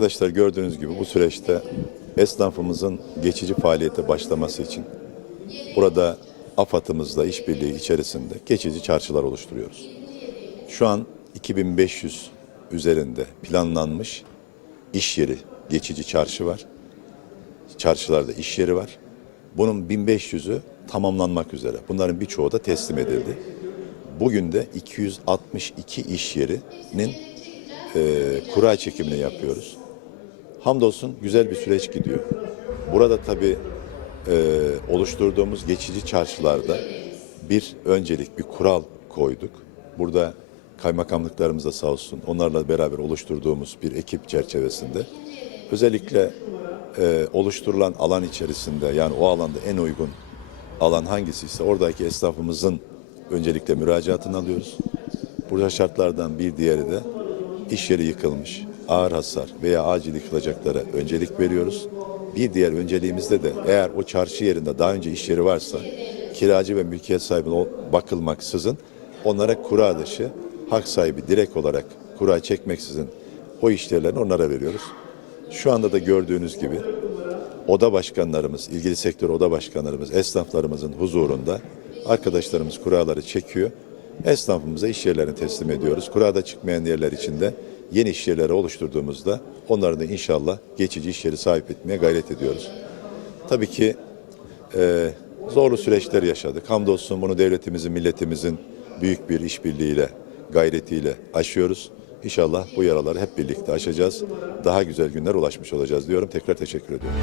Arkadaşlar gördüğünüz gibi bu süreçte esnafımızın geçici faaliyete başlaması için burada AFAD'ımızla işbirliği içerisinde geçici çarşılar oluşturuyoruz. Şu an 2500 üzerinde planlanmış iş yeri, geçici çarşı var. Çarşılarda iş yeri var. Bunun 1500'ü tamamlanmak üzere. Bunların birçoğu da teslim edildi. Bugün de 262 iş yerinin e, kura çekimini yapıyoruz. Hamdolsun güzel bir süreç gidiyor. Burada tabii e, oluşturduğumuz geçici çarşılarda bir öncelik, bir kural koyduk. Burada kaymakamlıklarımız da sağ olsun onlarla beraber oluşturduğumuz bir ekip çerçevesinde özellikle e, oluşturulan alan içerisinde yani o alanda en uygun alan hangisi ise oradaki esnafımızın öncelikle müracaatını alıyoruz. Burada şartlardan bir diğeri de iş yeri yıkılmış, ağır hasar veya acil yıkılacaklara öncelik veriyoruz. Bir diğer önceliğimizde de eğer o çarşı yerinde daha önce iş yeri varsa kiracı ve mülkiyet sahibine bakılmaksızın onlara kura dışı hak sahibi direkt olarak kura çekmeksizin o işlerini onlara veriyoruz. Şu anda da gördüğünüz gibi oda başkanlarımız, ilgili sektör oda başkanlarımız, esnaflarımızın huzurunda arkadaşlarımız kuraları çekiyor. Esnafımıza iş yerlerini teslim ediyoruz. Kurada çıkmayan yerler için de yeni iş yerleri oluşturduğumuzda onları da inşallah geçici iş yeri sahip etmeye gayret ediyoruz. Tabii ki e, zorlu süreçler yaşadık. Hamdolsun bunu devletimizin, milletimizin büyük bir işbirliğiyle, gayretiyle aşıyoruz. İnşallah bu yaraları hep birlikte aşacağız. Daha güzel günler ulaşmış olacağız diyorum. Tekrar teşekkür ediyorum.